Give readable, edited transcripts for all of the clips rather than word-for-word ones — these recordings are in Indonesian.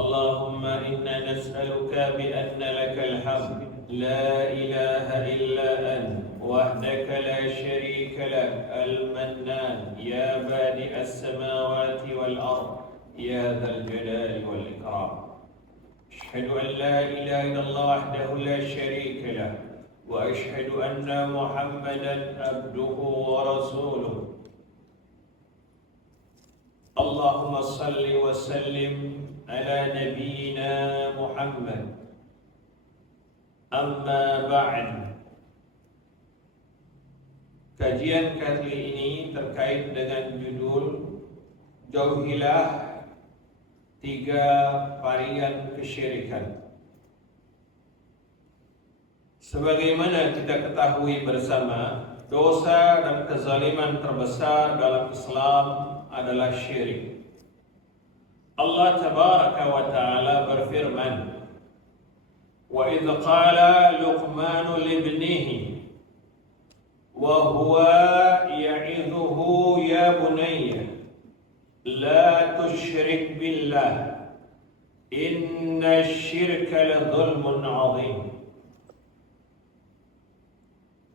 اللهم إنا نسألك بأن لك الحمد لا إله إلا أنت وحدك لا شريك لك المنان يا بادئ السماوات والأرض يا ذا الجلال والإكرام. أشهد أن لا إله إلا الله وحده لا شريك له وأشهد أن محمدا عبده ورسوله. اللهم صل وسلم على نبينا محمد. Amma ba'd. Kajian kali ini terkait dengan judul Jauhilah 3 varian kesyirikan. Sebagaimana kita ketahui bersama, dosa dan kezaliman terbesar dalam Islam adalah syirik. Allah Tabaraka wa Ta'ala berfirman, wa idh qala Luqman libnihi wa huwa ya'idhuhu ya bunayya la tusyrik billah inna syirka la dhulmun 'azim.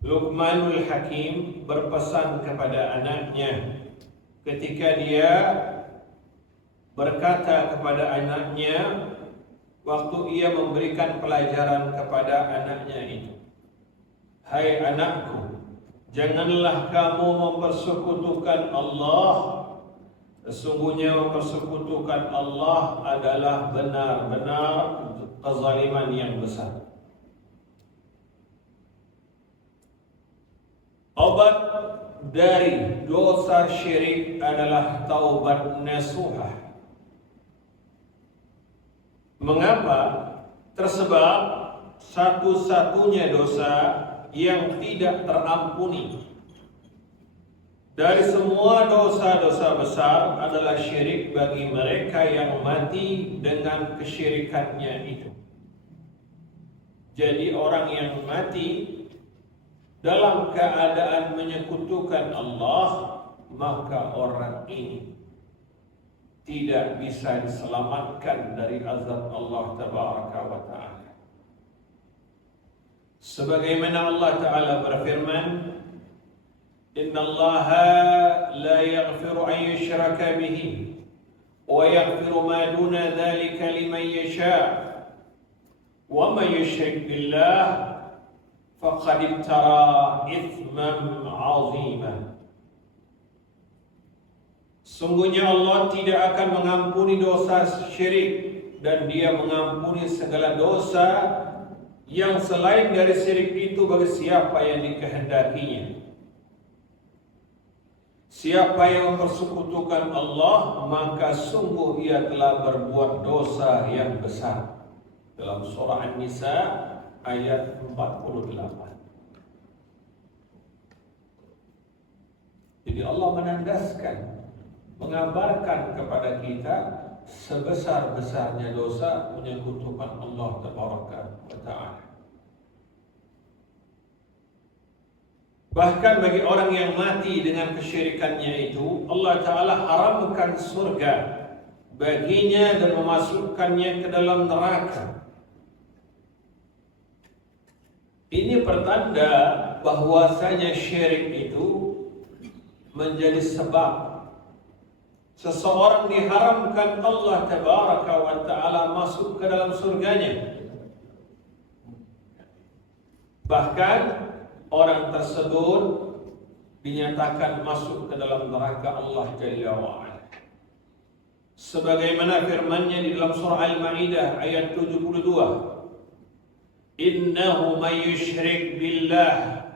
Luqmanul Hakim berpesan kepada anaknya ketika dia berkata kepada anaknya waktu ia memberikan pelajaran kepada anaknya itu, hai anakku, janganlah kamu mempersekutukan Allah. Sesungguhnya mempersekutukan Allah adalah benar-benar kezaliman yang besar. Obat dari dosa syirik adalah taubat nasuhah. Mengapa? Tersebab satu-satunya dosa yang tidak terampuni dari semua dosa-dosa besar adalah syirik bagi mereka yang mati dengan kesyirikannya itu. Jadi orang yang mati dalam keadaan menyekutukan Allah, maka orang ini tidak bisa diselamatkan dari azab Allah Tabaraka wa Ta'ala. Sebagaimana Allah Ta'ala berfirman, Inna Allah la yaghfiru an yushraka bihi wa yaghfiru ma duna dhalika liman yasha' wa man yushrik billah faqad iftara ithman 'azima. Sungguhnya Allah tidak akan mengampuni dosa syirik dan Dia mengampuni segala dosa yang selain dari syirik itu bagi siapa yang dikehendakinya. Siapa yang mempersekutukan Allah, maka sungguh ia telah berbuat dosa yang besar. Dalam surah An-Nisa ayat 48. Jadi Allah menandaskan, mengabarkan kepada kita sebesar-besarnya dosa menyekutukan Allah Tabaraka wa Ta'ala. Bahkan bagi orang yang mati dengan kesyirikannya itu, Allah Ta'ala haramkan surga baginya dan memasukkannya ke dalam neraka. Ini pertanda bahwasanya syirik itu menjadi sebab seseorang diharamkan Allah Tabaraka wa Ta'ala masuk ke dalam surganya. Bahkan orang tersebut dinyatakan masuk ke dalam neraka Allah Jalla wa'ala. Sebagaimana firman-Nya di dalam surah Al-Maidah ayat 72, Innahu man yushrik billah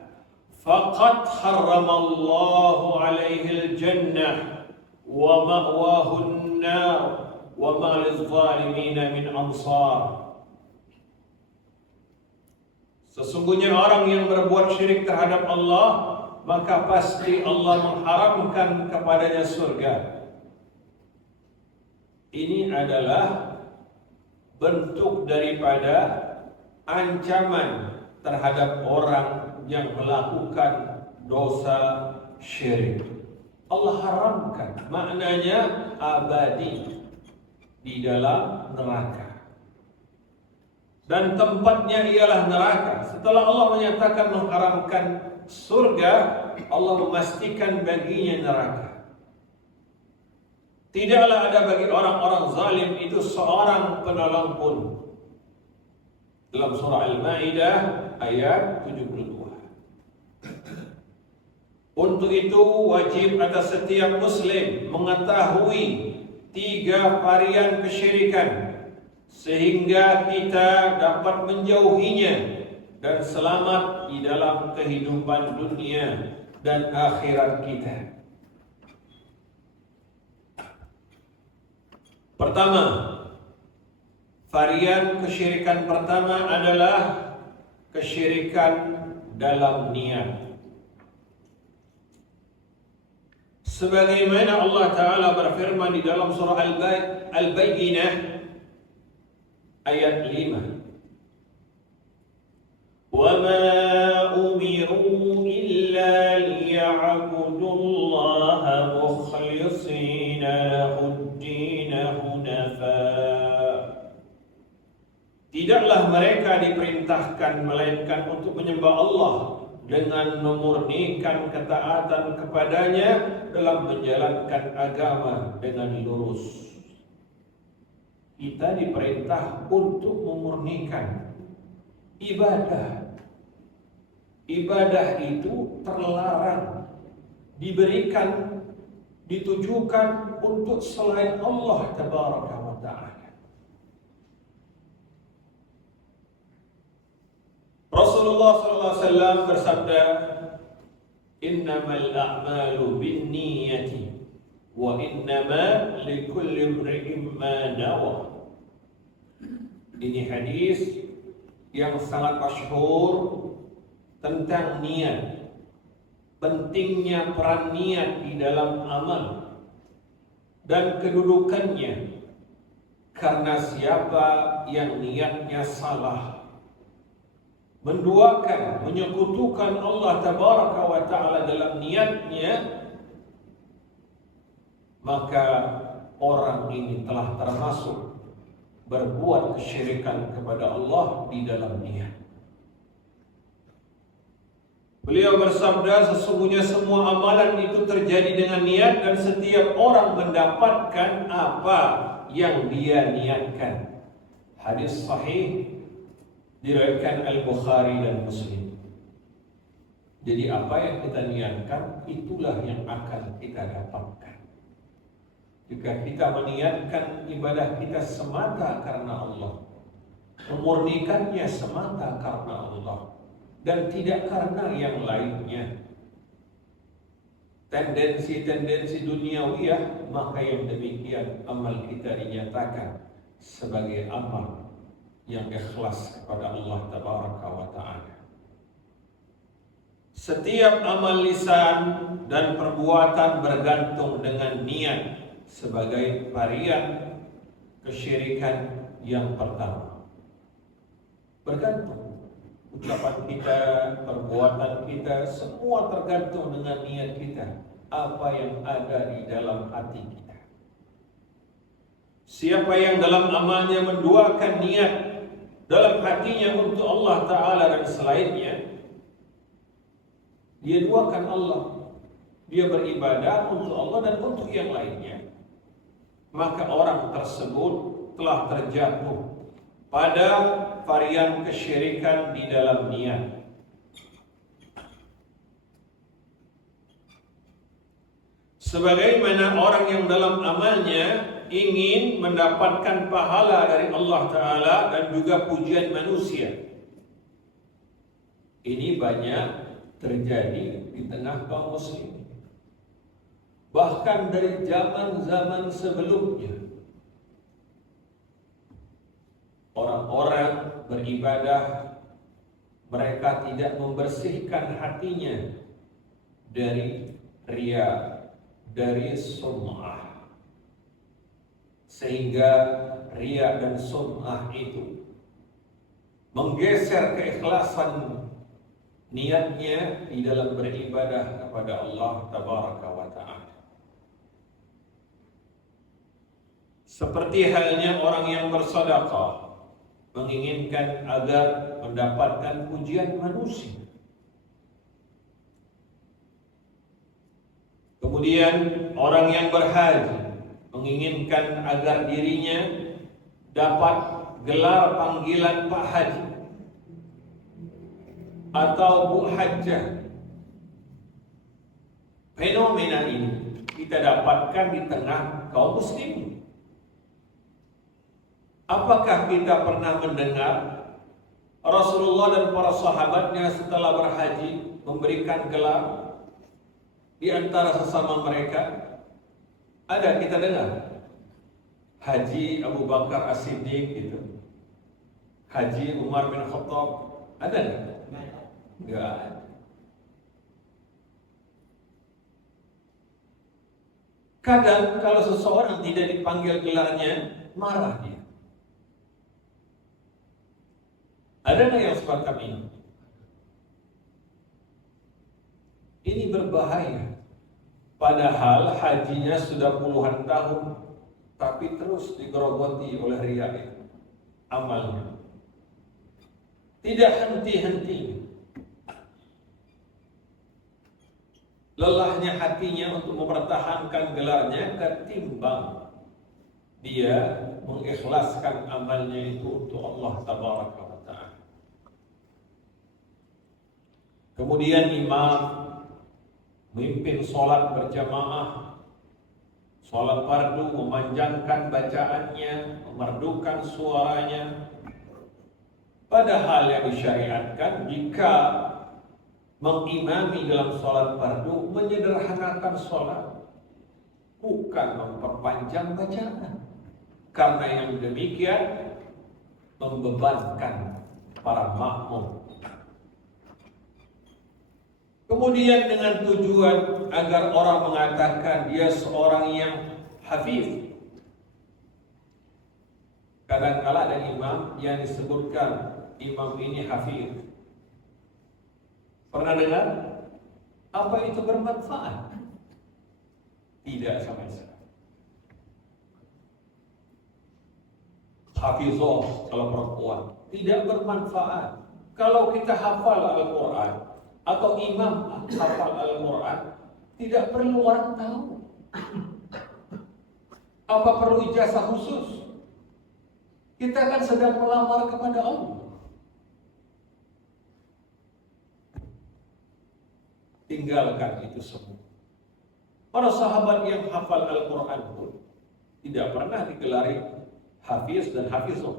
faqad harramallahu alaihi al-jannah wa ma'wahu an-nar wa ma liz-zalimina min ansar. Sesungguhnya orang yang berbuat syirik terhadap Allah, maka pasti Allah mengharamkan kepadanya surga. Ini adalah bentuk daripada ancaman terhadap orang yang melakukan dosa syirik. Allah haramkan, maknanya abadi. di dalam neraka. Dan tempatnya ialah neraka. Setelah Allah menyatakan mengharamkan surga, Allah memastikan baginya neraka. Tidaklah ada bagi orang-orang zalim itu seorang penolong pun. Dalam surah Al-Maidah ayat 72. Untuk itu wajib atas setiap muslim mengetahui 3 varian kesyirikan sehingga kita dapat menjauhinya dan selamat di dalam kehidupan dunia dan akhirat kita. Pertama, varian kesyirikan pertama adalah kesyirikan dalam niat. Sebagaimana Allah Ta'ala berfirman di dalam surah Al-Bayyinah ayat 5. وَمَا أُمِرُوا إِلَّا لِيَعْبُدُوا اللَّهَ مُخْلِصِينَ لَهُ الدِّينَ حُنَفَاءَ. Tidaklah mereka diperintahkan melainkan untuk menyembah Allah dengan memurnikan ketaatan kepadanya dalam menjalankan agama dengan lurus. Kita diperintah untuk memurnikan ibadah. Ibadah itu terlarang diberikan, ditujukan untuk selain Allah Tabaraka wa Ta'ala. Rasulullah SAW bersabda, "Innamal a'malu binniyati wa innama likulli imri'in ma nawa." Ini hadis yang sangat masyhur tentang niat. Pentingnya peran niat di dalam amal dan kedudukannya. Karena siapa yang niatnya salah, menduakan, menyekutukan Allah Tabaraka wa Ta'ala dalam niatnya, maka orang ini telah termasuk berbuat kesyirikan kepada Allah di dalam niat. Beliau bersabda, sesungguhnya semua amalan itu terjadi dengan niat dan setiap orang mendapatkan apa yang dia niatkan. Hadis sahih diriwayatkan Al-Bukhari dan Muslim. Jadi apa yang kita niatkan, itulah yang akan kita dapatkan. Jika kita meniatkan ibadah kita semata karena Allah, memurnikannya semata karena Allah, dan tidak karena yang lainnya, tendensi-tendensi duniawiyah, maka yang demikian amal kita dinyatakan sebagai amal yang ikhlas kepada Allah Tabaraka wa Ta'ala. Setiap amal lisan dan perbuatan bergantung dengan niat sebagai varian kesyirikan yang pertama. Bergantung. Ucapan kita, perbuatan kita, semua tergantung dengan niat kita. Apa yang ada di dalam hati kita. Siapa yang dalam amalnya menduakan niat dalam hatinya untuk Allah Ta'ala dan selainnya, dia duakan Allah, dia beribadah untuk Allah dan untuk yang lainnya, maka orang tersebut telah terjatuh pada varian kesyirikan di dalam niat. Sebagaimana orang yang dalam amalnya ingin mendapatkan pahala dari Allah Ta'ala dan juga pujian manusia. Ini banyak terjadi di tengah kaum muslim. Bahkan dari zaman-zaman sebelumnya, orang-orang beribadah, mereka tidak membersihkan hatinya dari riya, dari sum'ah. Sehingga riya dan sum'ah itu menggeser keikhlasan niatnya di dalam beribadah kepada Allah Tabaraka wa Ta'ala. Seperti halnya orang yang bersedekah menginginkan agar mendapatkan pujian manusia. Kemudian orang yang berhaji menginginkan agar dirinya dapat gelar panggilan Pak Haji atau Bu Hajjah. Fenomena ini kita dapatkan di tengah kaum muslimin. Apakah kita pernah mendengar Rasulullah dan para sahabatnya setelah berhaji memberikan gelar di antara sesama mereka? Ada kita dengar Haji Abu Bakar As-Siddiq gitu, Haji Umar bin Khattab, ada nggak? Nggak ada. Kadang kalau seseorang tidak dipanggil gelarnya, marah dia. Ada nggak yang semacam ini? Ini berbahaya. Padahal hajinya sudah puluhan tahun, tapi terus digerogoti oleh riya itu, amalnya. Tidak henti-henti. Lelahnya hatinya untuk mempertahankan gelarnya ketimbang dia mengikhlaskan amalnya itu untuk Allah Tabaraka wa Ta'ala. Kemudian imam memimpin sholat berjamaah, sholat fardu, memanjangkan bacaannya, memerdukan suaranya. Padahal yang disyariatkan jika mengimami dalam sholat fardu menyederhanakan sholat, bukan memperpanjang bacaan. Karena yang demikian membebankan para makmum. Kemudian dengan tujuan agar orang mengatakan dia seorang yang hafiz. Kadang-kala ada imam yang disebutkan imam ini hafiz. Pernah dengar? Apa itu bermanfaat? Tidak sama sekali. Hafizah kalau perempuan tidak bermanfaat. Kalau kita hafal Al-Quran atau imam hafal Al-Quran, tidak perlu orang tahu. Apa perlu ijazah khusus? Kita kan sedang melamar kepada Allah. Tinggalkan itu semua. Para sahabat yang hafal Al-Quran pun tidak pernah digelari hafiz dan hafizah.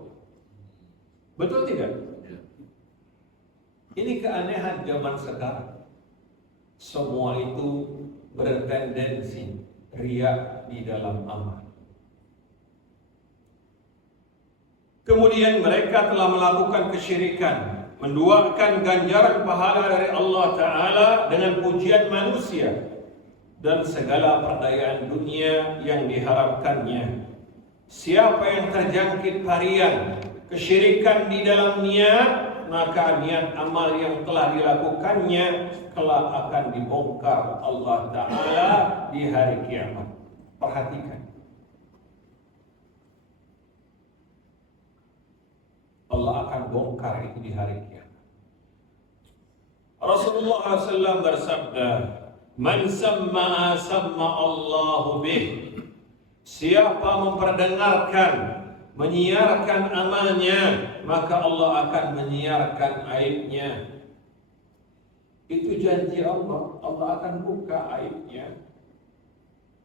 Betul tidak? Ini keanehan zaman sekarang. Semua itu bertendensi riya di dalam amal. Kemudian mereka telah melakukan kesyirikan, menduakan ganjaran pahala dari Allah Ta'ala dengan pujian manusia dan segala perdayaan dunia yang diharapkannya. Siapa yang terjangkit varian kesyirikan di dalam niat, maka niat amal yang telah dilakukannya kelak akan dibongkar Allah Ta'ala di hari kiamat. Perhatikan. Allah akan bongkar itu di hari kiamat. Rasulullah SAW bersabda, "Man samma'a samma Allahu bih." Siapa memperdengarkan, menyiarkan amalnya, maka Allah akan menyiarkan aibnya. Itu janji Allah, Allah akan buka aibnya.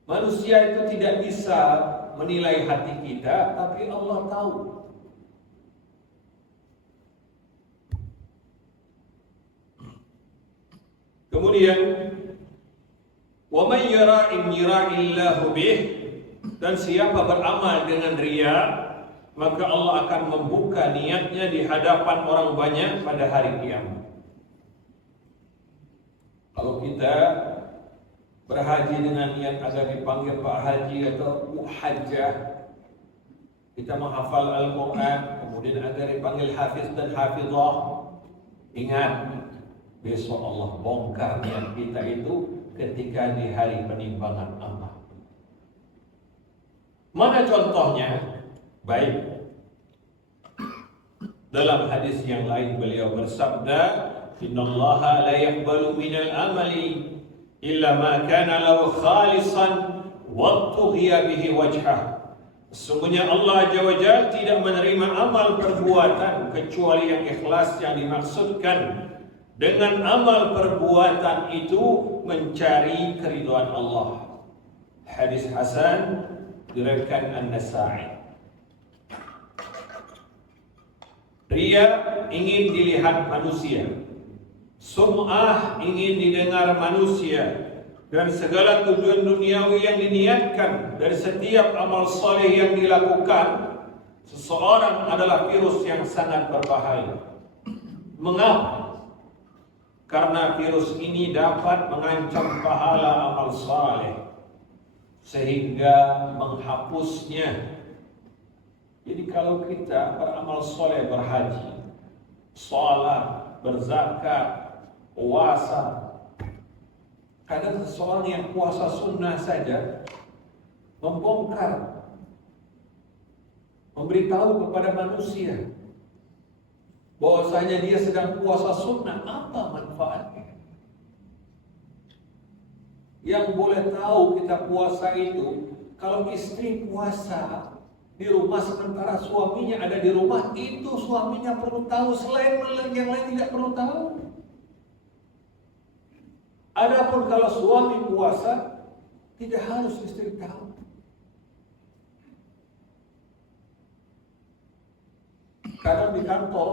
Manusia itu tidak bisa menilai hati kita, tapi Allah tahu. Kemudian, wa may yara'in yara'illahu bih, dan siapa beramal dengan riya, maka Allah akan membuka niatnya di hadapan orang banyak pada hari kiamat. Kalau kita berhaji dengan niat agar dipanggil Pak Haji atau Bu Hajjah, kita menghafal Al-Quran, kemudian agar dipanggil Hafiz dan Hafizah, ingat, besok Allah bongkar niat kita itu ketika di hari penimbangan amal. Mana contohnya? Baik. Dalam hadis yang lain beliau bersabda, "Innallaha la yaqbalu minal amali illa ma kana lahu khalisan wa tughiya bihi wajhah." Sesungguhnya Allah Azza wa Jalla tidak menerima amal perbuatan kecuali yang ikhlas, yang dimaksudkan dengan amal perbuatan itu mencari keridhaan Allah. Hadis hasan diriwayatkan An-Nasa'i. Ria ingin dilihat manusia, sum'ah ingin didengar manusia, dan segala tujuan duniawi yang diniatkan dari setiap amal soleh yang dilakukan seseorang adalah virus yang sangat berbahaya. Mengapa? Karena virus ini dapat mengancam pahala amal soleh sehingga menghapusnya. Jadi kalau kita beramal soleh, berhaji, sholat, berzakat, puasa, kadang seseorang yang puasa sunnah saja membongkar, memberitahu kepada manusia bahwasanya dia sedang puasa sunnah. Apa manfaatnya? Yang boleh tahu kita puasa itu kalau istri puasa di rumah sementara suaminya ada di rumah, itu suaminya perlu tahu, selain yang lain tidak perlu tahu. Adapun kalau suami puasa, tidak harus istri tahu. Kadang di kantor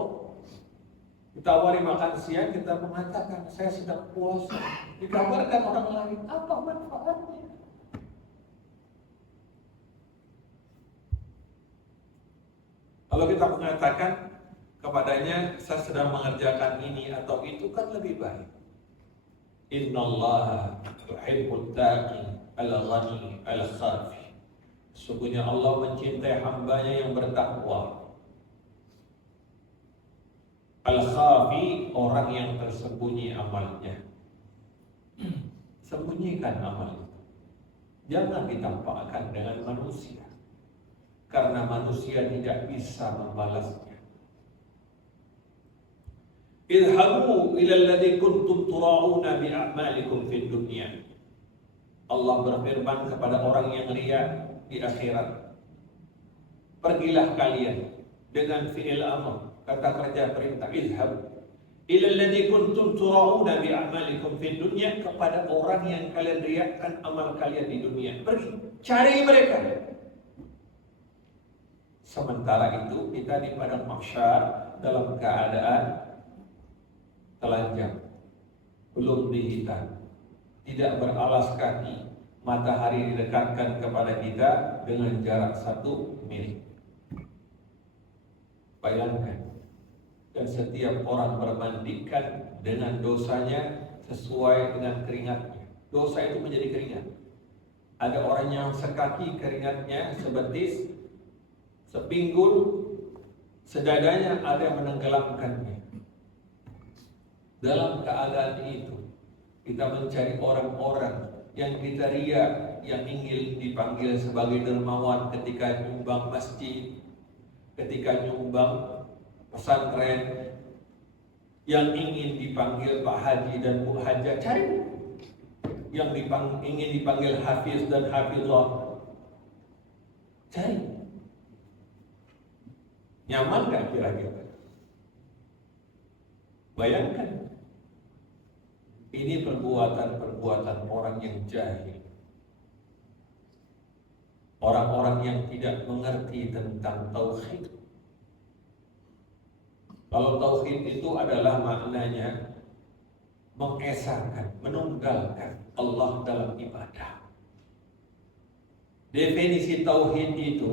ditawari makan siang, kita mengatakan saya sedang puasa, dikabarkan orang lain, apa manfaatnya? Kalau kita mengatakan kepadanya saya sedang mengerjakan ini atau itu, kan lebih baik. Innallaha yuhibbut taqi al-ghani al-khafi. Sesungguhnya Allah mencintai hambanya yang bertakwa. Al-khafi, orang yang tersembunyi amalnya. Sembunyikan amal itu. Jangan ditampakkan dengan manusia, karena manusia tidak bisa membalasnya. Idhabu ila alladhi kuntum tura'una bi a'malikum fid dunya. Allah berfirman kepada orang yang riya di akhirat, pergilah kalian dengan fi'il amr, kata kerja perintah, idhab ila alladhi kuntum tura'una bi a'malikum fid dunya, kepada orang yang kalian riakan amal kalian di dunia. Pergi, cari mereka. Sementara itu kita di padang mahsyar dalam keadaan telanjang, belum dihitan, tidak beralas kaki, matahari didekatkan kepada kita dengan jarak 1 mil. Bayangkan, dan setiap orang bermandikan dengan dosanya sesuai dengan keringatnya. Dosa itu menjadi keringat. Ada orang yang sekaki keringatnya sebetis, sepinggul, sedadanya, ada yang menenggelamkannya. Dalam keadaan itu kita mencari orang-orang yang kita ria, yang ingin dipanggil sebagai dermawan ketika nyumbang masjid, ketika nyumbang pesantren, yang ingin dipanggil Pak Haji dan Bu Haja. Cari yang ingin dipanggil Hafiz dan Hafizah. Cari. Nyaman gak kira-kira? Bayangkan, ini perbuatan-perbuatan orang yang jahil, orang-orang yang tidak mengerti tentang tauhid. Kalau tauhid itu adalah maknanya mengesahkan, menunggalkan Allah dalam ibadah. Definisi tauhid itu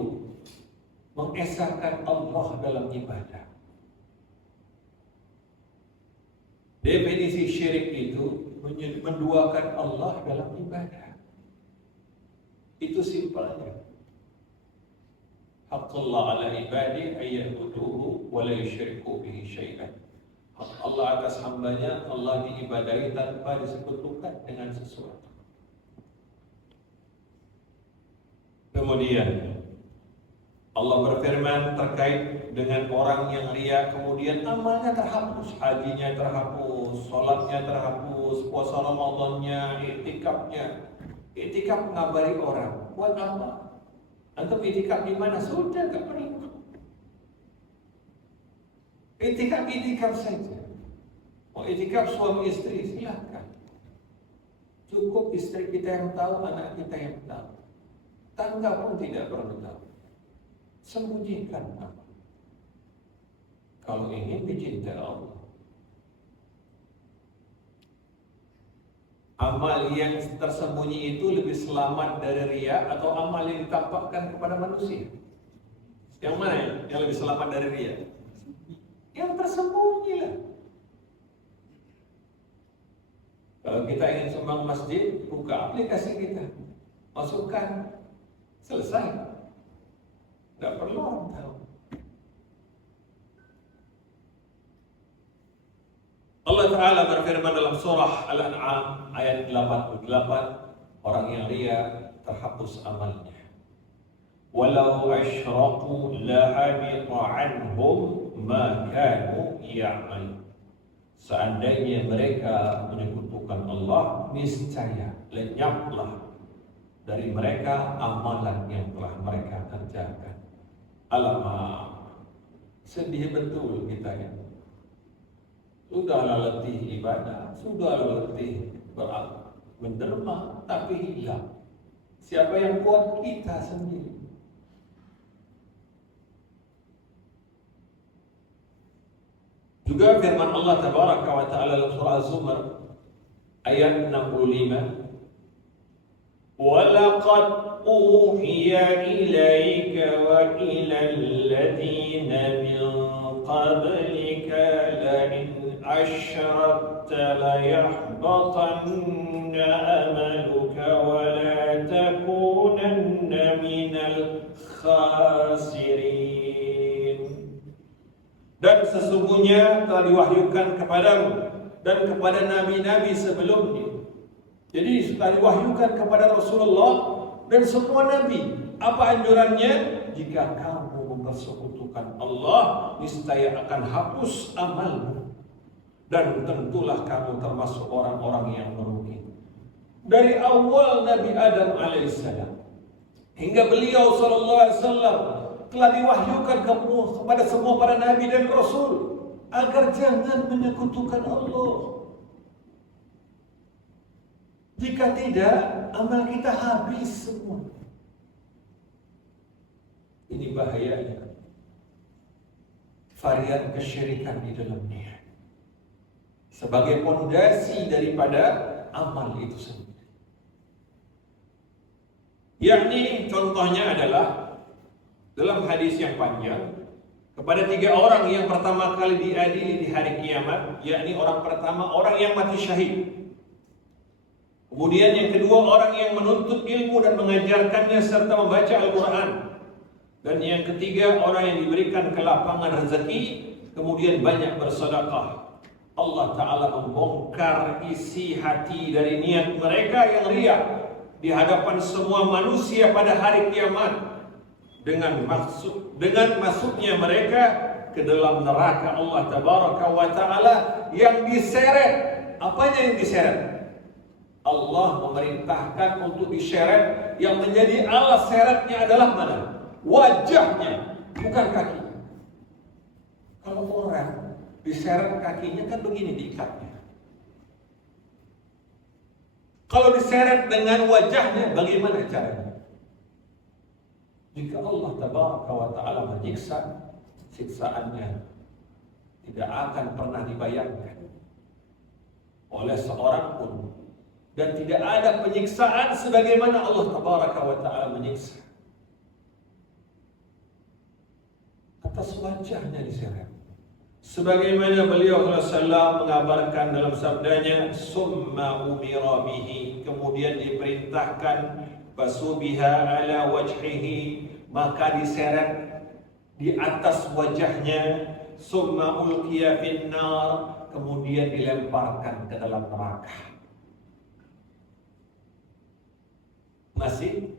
mengesahkan Allah dalam ibadah. Definisi syirik itu menduakan Allah dalam ibadah. Itu simpelnya. Haqqullah ala ibadi ayya'buduhu wa la yusyriku bihi syai'an. Hak Allah atas hambanya, Allah diibadahi tanpa disekutukan dengan sesuatu. Kemudian Allah berfirman terkait dengan orang yang ria kemudian amalnya terhapus, hajinya terhapus, sholatnya terhapus, puasa Ramadannya, iktikafnya. Iktikaf ngabari orang, buat apa? Antum iktikaf di mana? Sudah, gak perlu. Iktikaf saja. Mau iktikaf suami istri, silakan. Cukup istri kita yang tahu, anak kita yang tahu. Tangga pun tidak perlu tahu. Sembunyikan apa? Kalau ingin dicintai Allah. Amal yang tersembunyi itu lebih selamat dari riya atau amal yang ditampakkan kepada manusia? Yang mana yang lebih selamat dari riya? Yang tersembunyi lah. Kalau kita ingin sumbang masjid, buka aplikasi kita, masukkan, selesai. Tidak perlu orang tahu. Allah Ta'ala berfirman dalam surah Al-An'am ayat 88, orang yang ria terhapus amalnya. Walau asyraku lahabita anhum ma kanu ya'mal. Seandainya mereka menyekutukan Allah, niscaya lenyaplah dari mereka amalan yang telah mereka kerjakan. Alamak, sedih betul kita ya. Sudahlah letih ibadah, sudahlah letih menderma, tapi hilang. Siapa yang kuat? Kita sendiri. Juga firman Allah Tabaraka wa Ta'ala dalam surah Az-Zumar ayat 65, وَلَقَدْ أُوحِيَ إِلَيْكَ وَإِلَى الَّذِينَ مِنْ قَبْلِكَ لَئِنْ أَشْرَكْتَ لَيَحْبَطَنَّ أَمَلُكَ وَلَا تَكُونَنَّ مِنَ الْخَاسِرِينَ. Dan sesungguhnya telah diwahyukan kepadamu dan kepada nabi-nabi sebelumnya. Jadi setelah diwahyukan kepada Rasulullah dan semua nabi, apa anjurannya? Jika kamu mempersekutukan Allah, niscaya akan hapus amalmu, dan tentulah kamu termasuk orang-orang yang merugi. Dari awal Nabi Adam alaihissalam hingga beliau sallallahu alaihi wasallam telah diwahyukan kepada semua para nabi dan rasul agar jangan menyekutukan Allah. Jika tidak, amal kita habis semua. Ini bahayanya varian kesyirikan di dalam niat sebagai pondasi daripada amal itu sendiri. Yakni contohnya adalah dalam hadis yang panjang kepada 3 orang yang pertama kali diadili di hari kiamat, yakni orang pertama orang yang mati syahid. Kemudian yang kedua orang yang menuntut ilmu dan mengajarkannya serta membaca Al-Quran. Dan yang ketiga orang yang diberikan kelapangan rezeki kemudian banyak bersedekah. Allah Ta'ala membongkar isi hati dari niat mereka yang riya di hadapan semua manusia pada hari kiamat dengan masuknya mereka ke dalam neraka Allah Tabaraka wa Ta'ala yang diseret. Apanya yang diseret? Allah memerintahkan untuk diseret, yang menjadi alas seretnya adalah mana? Wajahnya, bukan kaki. Kalau orang diseret kakinya kan begini diikatnya. Kalau diseret dengan wajahnya, bagaimana caranya? Jika Allah Tabaraka wa Ta'ala menyiksa, siksaannya tidak akan pernah dibayangkan oleh seorang pun. Dan tidak ada penyiksaan sebagaimana Allah Tabaraka wa Ta'ala menyiksa. Atas wajahnya diseret. Sebagaimana beliau SAW mengabarkan dalam sabdanya, summa umira bihi, kemudian diperintahkan basubiha ala wajhihi, maka diseret di atas wajahnya, summa ulqiya finnar, kemudian dilemparkan ke dalam neraka. Masih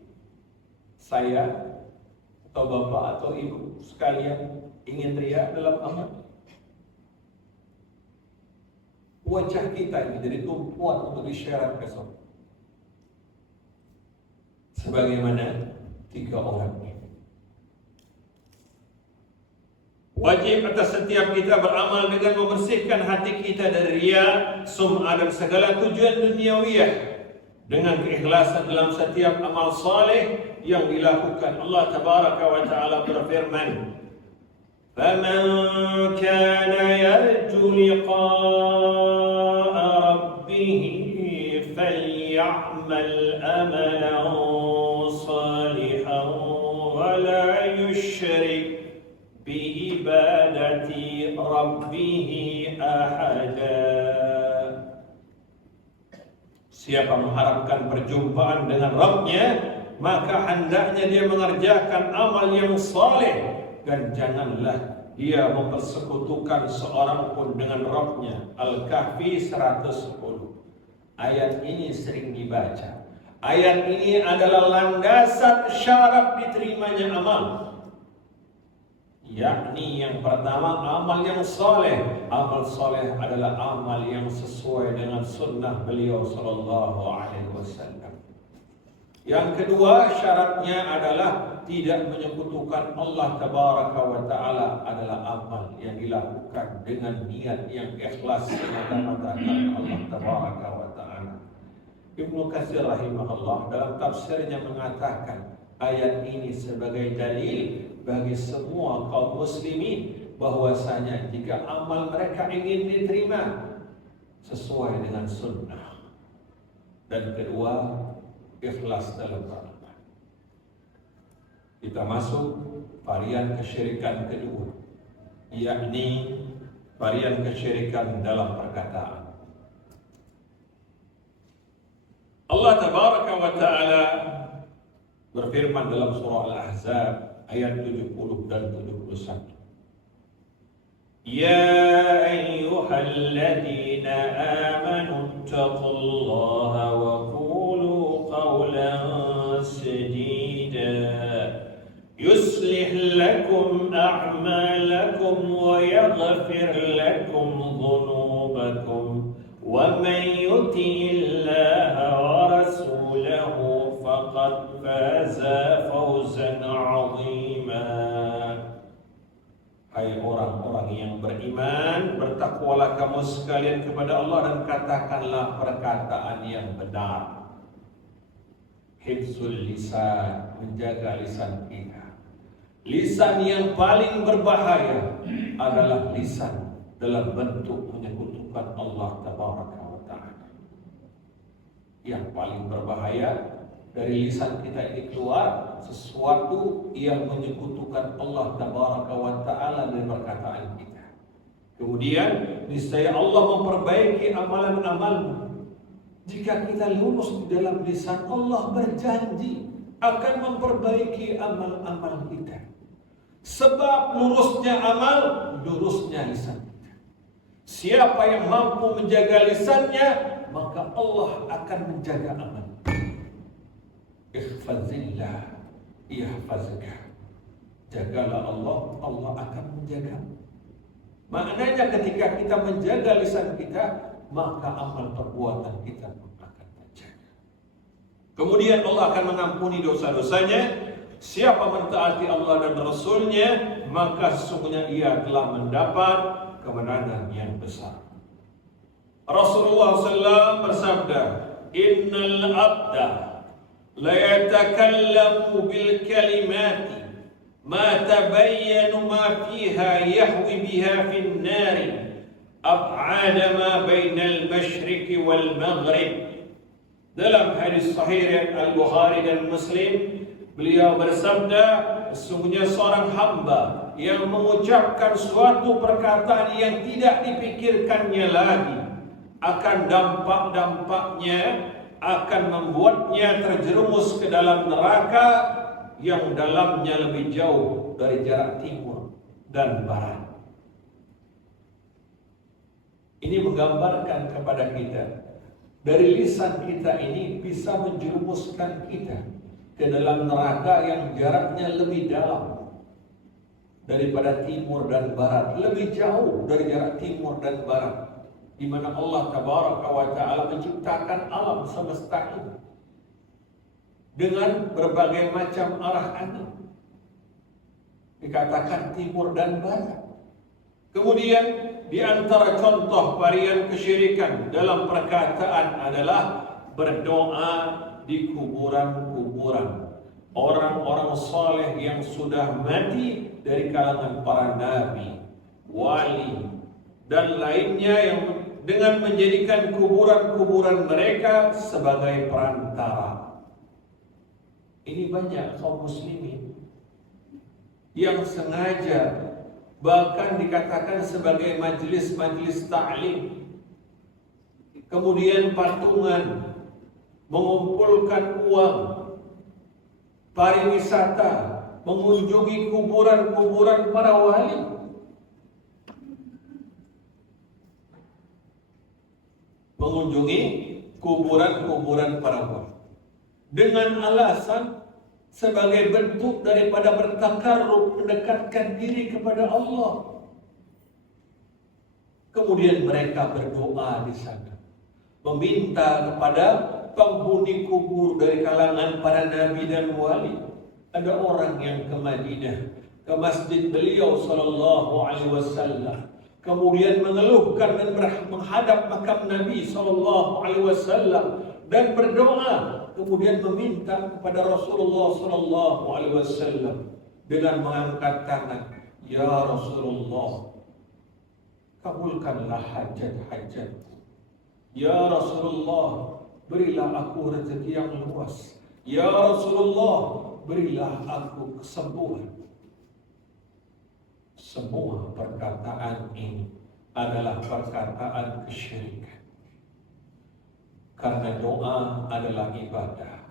saya atau bapak atau ibu sekalian ingin ria dalam amal, wajah kita ini jadi tumpuan untuk disyarat besok. Sebagaimana 3 orang ini. Wajib atas setiap kita beramal dengan membersihkan hati kita dari riya, sum'ah dan segala tujuan duniawiyah dengan keikhlasan dalam setiap amal saleh yang dilakukan. Allah tabaraka wa taala berfirman, "Faman kana yarju liqa'a rabbih falyamal amalan salihan wa la yushrik biibadati rabbih ahada." Siapa mengharapkan perjumpaan dengan Rabbnya, maka hendaknya dia mengerjakan amal yang saleh dan janganlah dia mempersekutukan seorang pun dengan Rabbnya. Al-Kahfi 110. Ayat ini sering dibaca. Ayat ini adalah landasan syarat diterimanya amal. Yakni yang pertama, amal yang soleh. Amal soleh adalah amal yang sesuai dengan sunnah beliau sallallahu alaihi wasallam. Yang kedua, syaratnya adalah tidak menyekutukan Allah tabaraka wa taala, adalah amal yang dilakukan dengan niat yang ikhlas semata-mata karena Allah tabaraka wa taala. Ibnu Katsir rahimahullah dalam tafsirnya mengatakan ayat ini sebagai dalil bagi semua kaum muslimin bahwasanya jika amal mereka ingin diterima sesuai dengan sunnah, dan kedua ikhlas dalam beramal. Kita masuk varian kesyirikan kedua, yakni varian kesyirikan dalam perkataan. Allah tabaraka wa taala berfirman dalam surah Al-Ahzab ayat 70 dan 71. Ya ayyuhalladzina amanu taqullaha wa qulu qawlan sadida yuslih lakum a'malakum wa yaghfir lakum dhunubakum wa man yuti'illaha wa rasulahu faqad faza fawzan 'azima. Hai orang-orang yang beriman, bertakwalah kamu sekalian kepada Allah dan katakanlah perkataan yang benar. Hifzul lisan, menjaga lisan kita. Lisan yang paling berbahaya adalah lisan dalam bentuk menyekutukan Allah tabaraka wa ta'ala. Yang paling berbahaya dari lisan kita ini keluar sesuatu yang menyekutukan Allah tabaraka wa ta'ala dari perkataan kita. Kemudian niscaya Allah memperbaiki amalan-amalmu. Jika kita lurus di dalam lisan, Allah berjanji akan memperbaiki amal-amal kita. Sebab lurusnya amal, lurusnya lisan kita. Siapa yang mampu menjaga lisannya, maka Allah akan menjaga amal. Ihfazillah yahfazka. Jagalah Allah, Allah akan menjagamu. Maknanya ketika kita menjaga lisan kita, maka amal perbuatan kita pun akan terjaga. Kemudian Allah akan mengampuni dosa-dosanya. Siapa mentaati Allah dan Rasulnya, maka sesungguhnya ia telah mendapat kemenangan yang besar. Rasulullah SAW bersabda, Innal abda la yatakallamu bil kalimati ma tabayyanu ma fiha yahwi biha fin nari ab'ada ma bainal masyriqi wal maghrib. Dalam hadis sahih Al-Bukhari dan Muslim, beliau bersabda, sesungguhnya seorang hamba yang mengucapkan suatu perkataan yang tidak dipikirkannya lagi, akan dampak-dampaknya akan membuatnya terjerumus ke dalam neraka yang dalamnya lebih jauh dari jarak timur dan barat. Ini menggambarkan kepada kita, dari lisan kita ini bisa menjerumuskan kita ke dalam neraka yang jaraknya lebih dalam daripada timur dan barat, lebih jauh dari jarak timur dan barat, di mana Allah Tabaraka wa Ta'ala menciptakan alam semesta ini dengan berbagai macam arah angin, dikatakan timur dan barat. Kemudian di antara contoh varian kesyirikan dalam perkataan adalah berdoa di kuburan-kuburan orang-orang saleh yang sudah mati dari kalangan para nabi, wali, dan lainnya, yang dengan menjadikan kuburan-kuburan mereka sebagai perantara. Ini banyak kaum muslimin yang sengaja, bahkan dikatakan sebagai majelis-majelis ta'lim, kemudian patungan, mengumpulkan uang, pariwisata, mengunjungi kuburan-kuburan para wali. Mengunjungi kuburan-kuburan para wali dengan alasan sebagai bentuk daripada bertakarrub, mendekatkan diri kepada Allah. Kemudian mereka berdoa di sana, meminta kepada penghuni kubur dari kalangan para nabi dan wali. Ada orang yang ke Madinah, ke masjid beliau sallallahu alaihi wasallam, kemudian mengeluhkan dan menghadap makam Nabi sallallahu alaihi wasallam dan berdoa, kemudian meminta kepada Rasulullah sallallahu alaihi wasallam dengan mengangkat tangan, "Ya Rasulullah, kabulkanlah hajat-hajatku. Ya Rasulullah, berilah aku rezeki yang luas. Ya Rasulullah, berilah aku kesembuhan." Semua perkataan ini adalah perkataan kesyirikan. Karena doa adalah ibadah,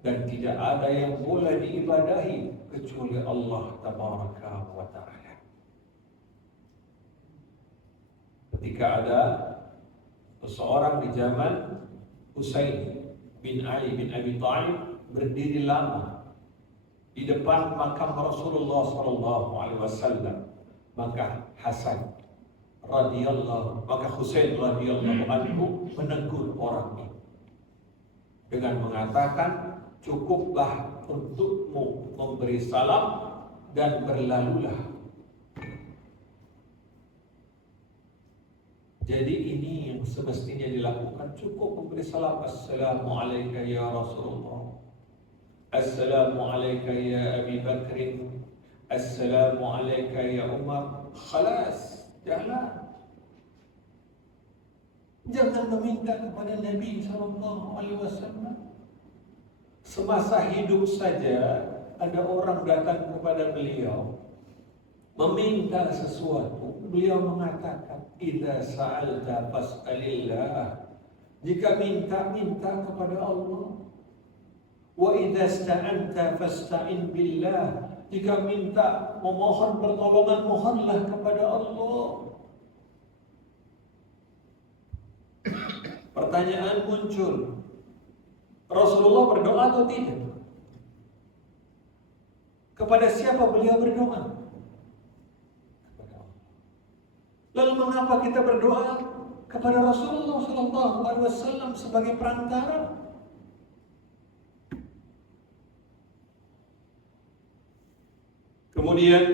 dan tidak ada yang boleh diibadahi kecuali Allah Tabaraka wa Ta'ala. Ketika ada seseorang di zaman Husain bin Ali bin Abi Thalib berdiri lama di depan makam Rasulullah SAW, maka Husain radhiyallahu anhu menegur orang ini dengan mengatakan, "Cukuplah untukmu memberi salam dan berlalulah." Jadi ini yang semestinya dilakukan, cukup memberi salam, "Assalamualaikum ya Rasulullah, Assalamualaikum ya Abi Bakr, Assalamualaikum ya Umar." Khalas, jangan meminta kepada Nabi SAW. Semasa hidup saja ada orang datang kepada beliau meminta sesuatu, beliau mengatakan, "Idza sa'alta fas'alillah." Jika minta kepada Allah. "Wa idza ista'anta fasta'in billah." Jika minta, memohon pertolongan, mohonlah kepada Allah. Pertanyaan muncul, Rasulullah berdoa atau tidak? Kepada siapa beliau berdoa? Kepada Allah. Lalu mengapa kita berdoa kepada Rasulullah SAW sebagai perantara? Kemudian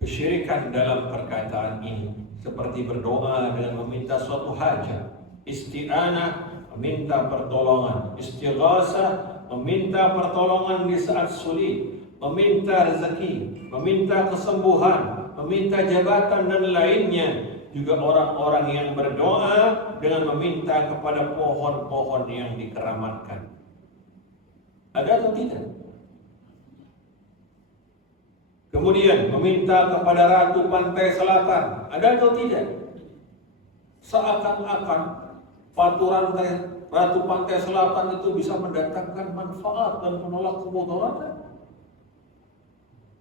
kesyirikan dalam perkataan ini seperti berdoa dengan meminta suatu hajat, isti'anah, meminta pertolongan, istighasah, meminta pertolongan di saat sulit, meminta rezeki, meminta kesembuhan, meminta jabatan dan lainnya. Juga orang-orang yang berdoa dengan meminta kepada pohon-pohon yang dikeramatkan. Ada atau tidak? Kemudian meminta kepada Ratu Pantai Selatan, ada atau tidak? Seakan-akan paturan Ratu Pantai Selatan itu bisa mendatangkan manfaat dan menolak kemudaratan.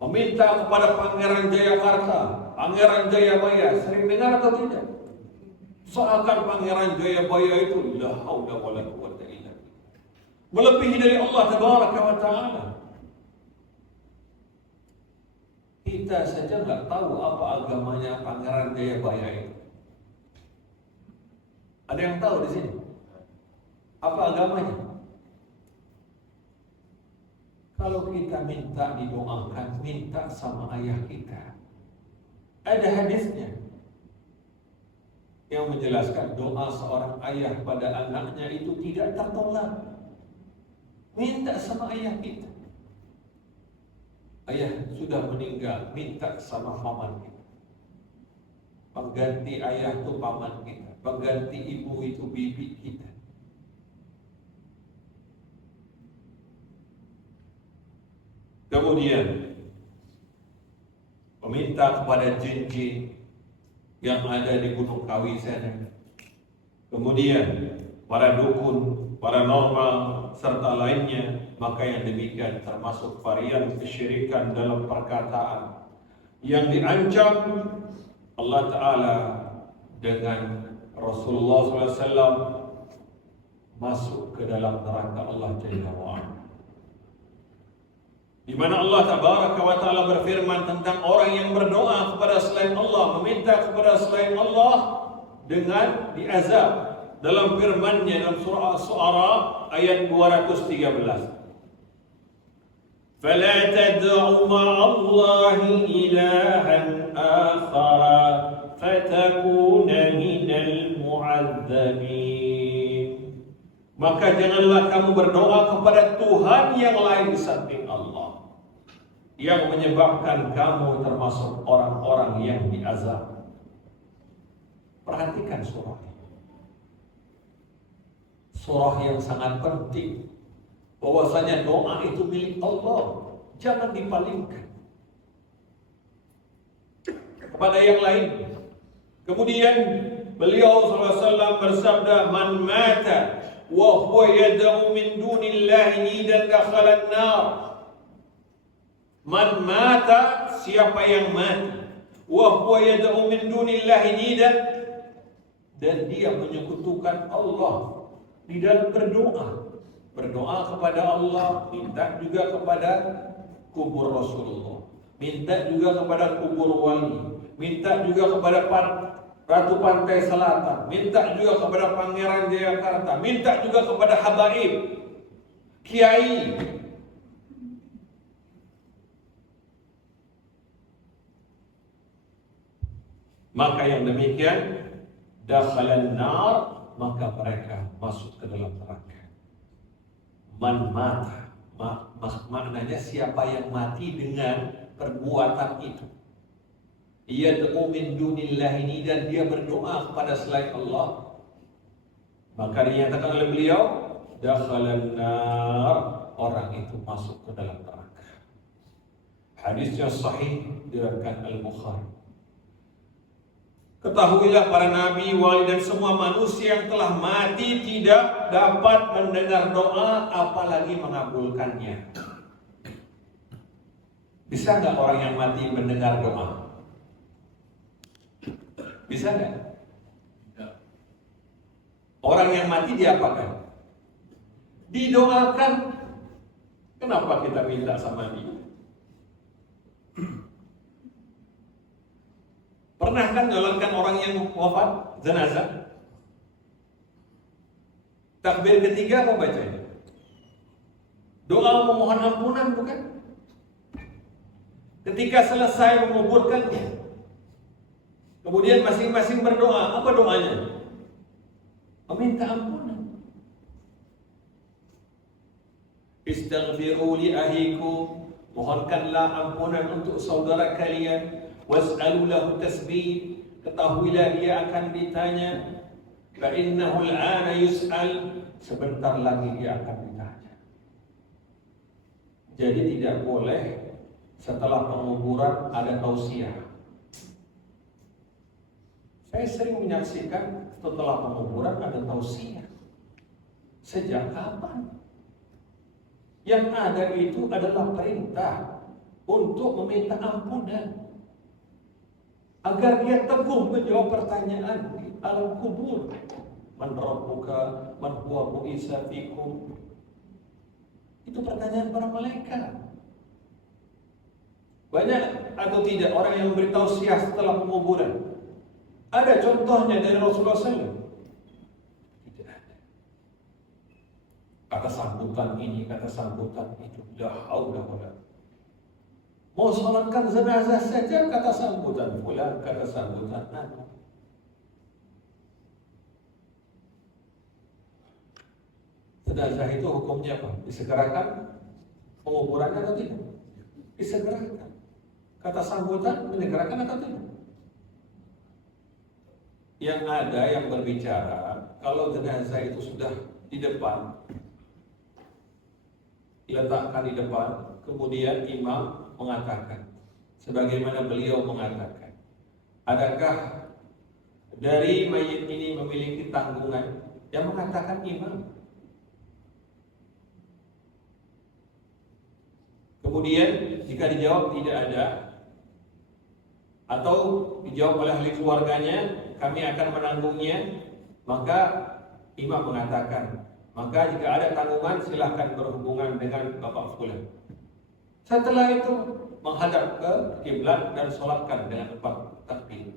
Meminta kepada Pangeran Jayakarta, Pangeran Jayabaya, sering dengar atau tidak? Seakan Pangeran Jayabaya itu la haula wala quwwata illa billah. melebihi dari Allah Tabaraka wa Ta'ala. Kita saja nggak tahu apa agamanya Pangeran Jayabaya itu. Ada yang tahu di sini? Apa agamanya? Kalau kita minta didoakan, minta sama ayah kita. Ada hadisnya yang menjelaskan doa seorang ayah pada anaknya itu tidak tertolak. Minta sama ayah kita. Ayah sudah meninggal, minta sama paman kita. Pengganti ayah itu paman kita, pengganti ibu itu bibi kita. Kemudian meminta kepada jin-jin yang ada di Gunung Kawi sana. Kemudian para dukun, para normal serta lainnya, maka yang demikian termasuk varian kesyirikan dalam perkataan yang diancam Allah Ta'ala dengan Rasulullah SAW masuk ke dalam neraka Allah Jalla wa'ala. Di mana Allah Tabaraka wa Ta'ala berfirman tentang orang yang berdoa kepada selain Allah, meminta kepada selain Allah dengan diazab. Dalam firman-Nya dalam surah As-Su'ara ayat 213. فَلَا تَدْعُ مَعَ اللَّهِ إِلَٰهًا آخَرَ فَتَكُونَ مِنَ الْمُعَذَّبِينَ. Maka janganlah kamu berdoa kepada Tuhan yang lain di samping Allah, yang menyebabkan kamu termasuk orang-orang yang diazab. Perhatikan surah ini. Surah yang sangat penting, bahwasanya doa itu milik Allah, jangan dipalingkan kepada yang lain. Kemudian beliau SAW bersabda, "Man mata wa huwa yad'u min dunillahi nidan dakhala an-nar." Man mata, siapa yang mati, wa huwa yad'u min dunillahi nidan, dan dia menyekutukan Allah di dalam berdoa kepada Allah, minta juga kepada kubur Rasulullah, minta juga kepada kubur wali, minta juga kepada Ratu Pantai Selatan, minta juga kepada Pangeran Jayakarta, minta juga kepada habaib, kiai. Maka yang demikian dakhalan nar, maka mereka masuk ke dalam neraka. Man mata, maknanya siapa yang mati dengan perbuatan itu. Yad'u min dunillahi nidan, dia berdoa kepada selain Allah, maka dinyatakan oleh beliau dakhalan nar, orang itu masuk ke dalam neraka. Hadisnya sahih diriwayatkan Al-Bukhari. Ketahuilah para nabi, wali dan semua manusia yang telah mati tidak dapat mendengar doa apalagi mengabulkannya. Bisa nggak orang yang mati mendengar doa? Bisa nggak? Orang yang mati diapakan? Didoakan. Kenapa kita minta sama dia? Pernah kan nyolongkan orang yang wafat, jenazah? Takbir ketiga apa bacanya? Doa memohon ampunan bukan? Ketika selesai menguburkannya, kemudian masing-masing berdoa, apa doanya? Meminta ampunan. Istaghfiru li ahikum, mohonkanlah ampunan untuk saudara kalian. Was'alu lahu tasbih, ketahuilah dia akan ditanya. Fa innahu al-ana yus'al, sebentar lagi dia akan ditanya. Jadi tidak boleh setelah penguburan ada tausiah. Saya sering menyaksikan setelah penguburan ada tausiah. Sejak kapan? Yang ada itu adalah perintah untuk meminta ampunan, agar dia teguh menjawab pertanyaan di alam kubur. Man rabbuka, man huwa bu'isa fikum. Itu pertanyaan para malaikat. Banyak atau tidak orang yang memberi tausiah setelah penguburan? Ada contohnya dari Rasulullah SAW? Tidak ada. Kata sambutan ini, kata sambutan itu. La haula wala. Mau sholatkan jenazah saja kata sambutan pula, kata sambutan anak. Jenazah itu hukumnya apa? Disegerakan penguburannya atau tidak? Disegerakan. Kata sambutan menyegerakan atau tidak? Yang ada yang berbicara kalau jenazah itu sudah di depan, diletakkan di depan, kemudian imam mengatakan, sebagaimana beliau mengatakan, adakah dari mayit ini memiliki tanggungan? Yang mengatakan imam. Kemudian jika dijawab tidak ada, atau dijawab oleh ahli keluarganya, kami akan menanggungnya, maka imam mengatakan, maka jika ada tanggungan silahkan berhubungan dengan Bapak Fulan. Setelah itu menghadap ke kiblat dan sholatkan dengan 4 takbir.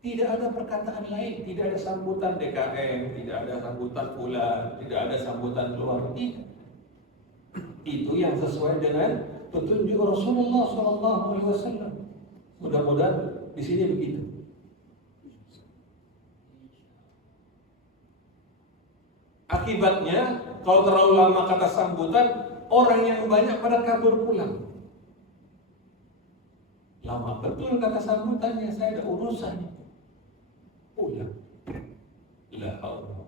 Tidak ada perkataan lain, tidak ada sambutan DKM, tidak ada sambutan Fulan, tidak ada sambutan keluarga. Tidak. Itu yang sesuai dengan petunjuk Rasulullah SAW. Mudah-mudahan di sini begitu. Akibatnya, kalau terlalu lama kata sambutan, orang yang banyak pada kabur pulang. Lama betul kata sambutannya, saya ada urusan. Pulang. La haula.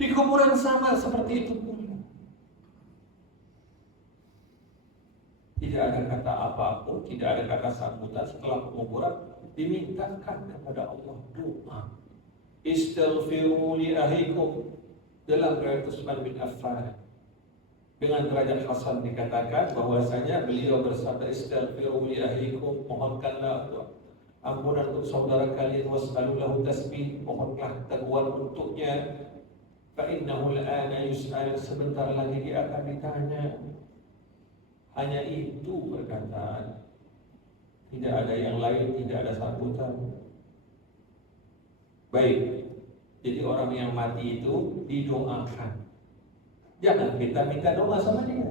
Di kuburan sama seperti itu pula. Tidak ada kata apapun, tidak ada kata sambutan setelah penguburan, dimintakan kepada Allah doa. Istaghfiru li ahikum dalam riwayat Utsman bin Affan. Dengan derajat hasan dikatakan bahwasanya beliau bersabda, istaghfiru li ahikum, mohonkanlah ampunan untuk saudara kalian, was'alu lahu tasbih, mohonlah teguhan untuknya. Fa innahu al-ana yus'al, sebentar lagi dia akan ditanya. Hanya itu perkataan. Tidak ada yang lain, tidak ada sambutan. Baik, jadi orang yang mati itu didoakan. Jangan kita minta doa sama dia.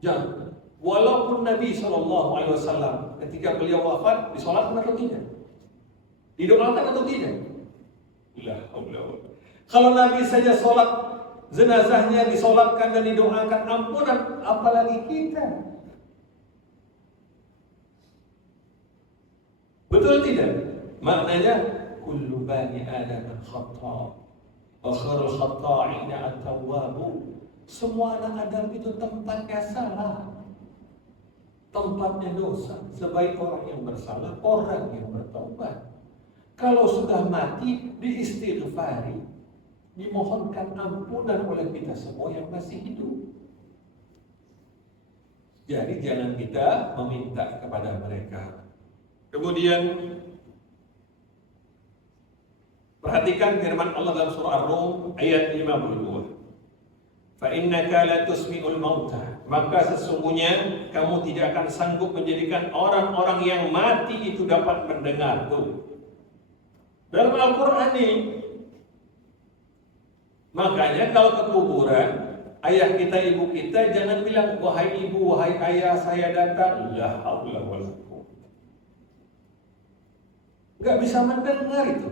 Jangan. Walaupun Nabi SAW ketika beliau wafat disolatkan atau tidak? Didoakan atau tidak? Kalau Nabi saja solat, jenazahnya disolatkan dan didoakan ampunan, apalagi kita? Betul tidak? Maknanya kullu bani Adam khata' wa khairul khata'ina at-tawwabu. Semua anak Adam itu tempatnya salah, tempatnya dosa. Sebaik orang yang bersalah, orang yang bertaubat. Kalau sudah mati, diistighfari, dimohonkan ampunan oleh kita semua yang masih hidup. Jadi jangan kita meminta kepada mereka. Kemudian perhatikan firman Allah dalam surah Ar-Rum ayat 52. Fa innaka la tusmi'ul mauta, maka sesungguhnya kamu tidak akan sanggup menjadikan orang-orang yang mati itu dapat mendengar. Tuh. Dalam Al-Qur'an ini, makanya kalau ke kuburan, ayah kita, ibu kita jangan bilang wahai ibu, wahai ayah, saya datang. La haula wala quwwata. Enggak bisa mendengar itu.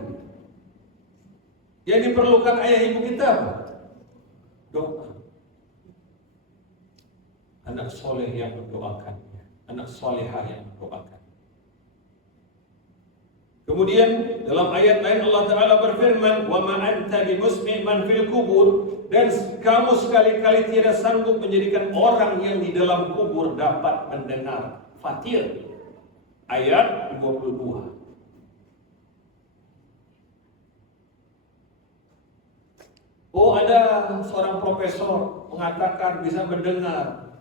Yang diperlukan ayah ibu kita apa? Doa. Anak soleh yang mendoakannya, anak solehah yang mendoakan. Kemudian dalam ayat lain Allah Ta'ala berfirman, wa ma anta bimusmi' man fil kubur, dan kamu sekali-kali tidak sanggup menjadikan orang yang di dalam kubur dapat mendengar. Fatir ayat 22. Oh, ada seorang profesor mengatakan bisa mendengar.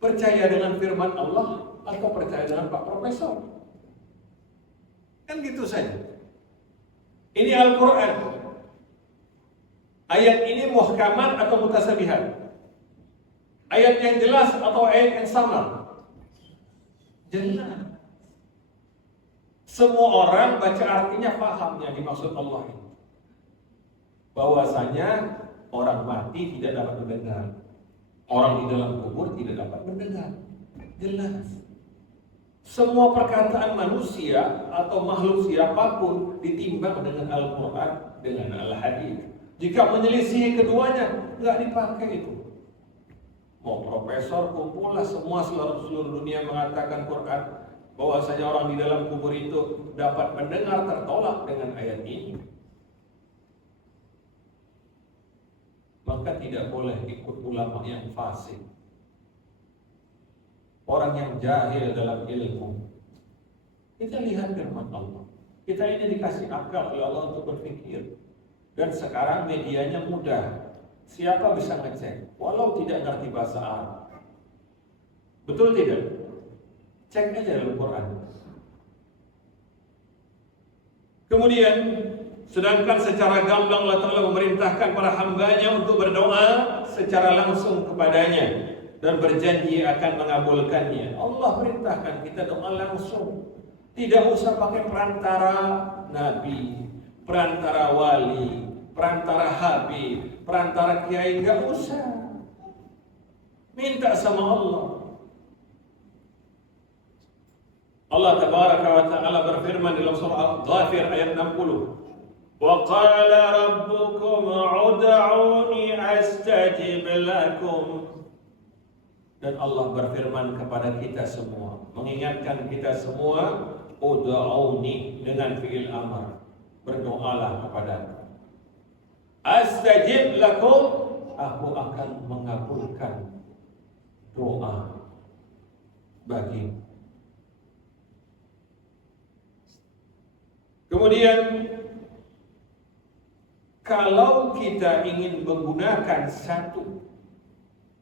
Percaya dengan firman Allah atau percaya dengan Pak Profesor? Kan gitu saja. Ini Al-Quran. Ayat ini muhkamat atau mutasabihat? Ayat yang jelas atau ayat yang samar? Jelas. Semua orang baca artinya paham yang dimaksud Allah ini. Bahwasanya orang mati tidak dapat mendengar, orang di dalam kubur tidak dapat mendengar. Jelas. Semua perkataan manusia atau makhluk siapapun ditimbang dengan Al-Quran, dengan Al-Hadis. Jika menyelisihi keduanya, nggak dipakai itu. Mau profesor kumpullah semua seluruh dunia mengatakan Quran, bahwasanya orang di dalam kubur itu dapat mendengar, tertolak dengan ayat ini. Maka tidak boleh ikut ulama yang fasik, orang yang jahil dalam ilmu. Kita lihat firman Allah. Kita ini dikasih akal oleh Allah untuk berpikir. Dan sekarang medianya mudah. Siapa bisa ngecek? Walau tidak ngerti bahasa Arab. Betul tidak? Cek aja dalam Quran. Kemudian, sedangkan secara gamblang Allah Ta'ala memerintahkan para hambanya untuk berdoa secara langsung kepadanya dan berjanji akan mengabulkannya. Allah perintahkan kita doa langsung. Tidak usah pakai perantara nabi, perantara wali, perantara habib, perantara kiai, enggak usah. Minta sama Allah. Allah Tabaraka wa Ta'ala berfirman dalam surah Al-Ghafir ayat 60. Wa qala rabbukum ud'uni astajib lakum. Dan Allah berfirman kepada kita semua, mengingatkan kita semua, ud'uni dengan fi'il amar. Berdoalah kepadaku. Astajib lakum, aku akan mengabulkan doa bagimu. Kemudian, kalau kita ingin menggunakan satu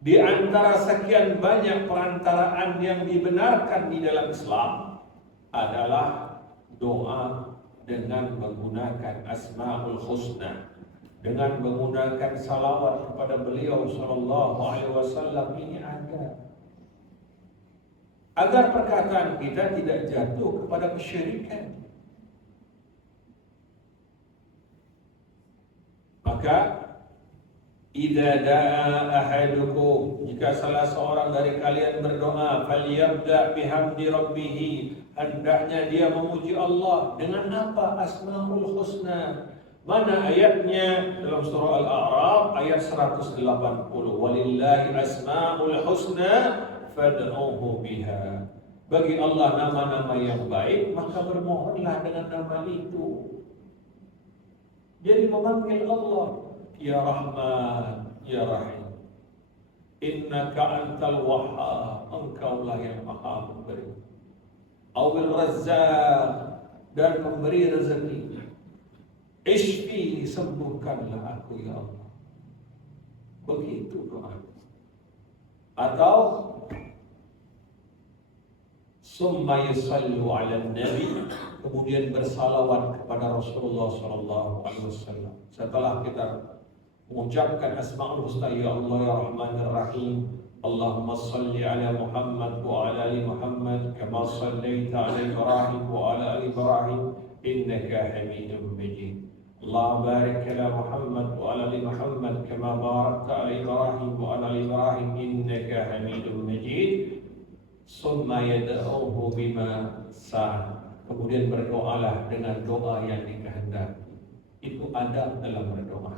di antara sekian banyak perantaraan yang dibenarkan di dalam Islam adalah doa dengan menggunakan Asmaul Husna, dengan menggunakan salawat kepada beliau sallallahu alaihi wasallam. Ini ada agar perkataan kita tidak jatuh kepada kesyirikan. Maka idza da'a ahadukum, jika salah seorang dari kalian berdoa, falyabda bihamdi rabbih, hendaknya dia memuji Allah dengan apa? Asmaul Husna. Mana ayatnya? Dalam surah Al-A'raf ayat 180. Walillahi asmaul husna fad'uhu biha. Bagi Allah nama-nama yang baik, maka bermohonlah dengan nama itu. Jadi memanggil Allah, Ya Rahman, Ya Rahim. Innaka antal wahhab, engkaulah yang maha memberi. Awil Razzaq, dan memberi rezeki. Ishfi, sembuhkanlah aku ya Allah. Begitu doa. Atau summa yusallu ala nabi, kemudian bersalawat kepada Rasulullah sallallahu alaihi wasallam. Setelah kita mengucapkan asmaul husna, ya Allah ya Rahman ya Rahim, Allahumma salli ala Muhammad wa ala ali Muhammad kama sallaita ala Ibrahim wa ala ali Ibrahim innaka Hamidum Majid. Allahumma barik ala Muhammad wa ala ali Muhammad kama barakta ala Ibrahim wa ala ali Ibrahim innaka Hamidum Majid. Summa yad'uhu bima sa'a, kemudian berdoalah dengan doa yang dikehendaki. Itu adab dalam berdoa.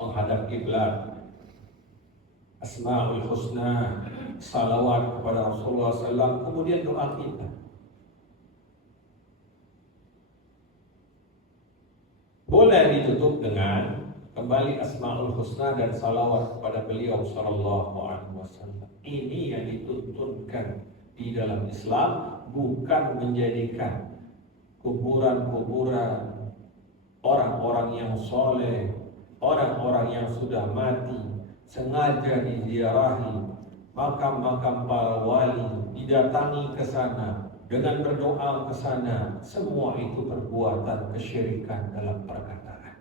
Menghadap kiblat, Asmaul Husna, salawat kepada Rasulullah SAW, kemudian doa kita. Boleh ditutup dengan kembali Asmaul Husna dan salawat kepada beliau sallallahu alaihi wasallam. Ini yang dituntunkan di dalam Islam, bukan menjadikan kuburan-kuburan orang-orang yang soleh, orang-orang yang sudah mati sengaja diziarahi, makam-makam para wali didatangi ke sana dengan berdoa ke sana. Semua itu perbuatan kesyirikan dalam perkataan.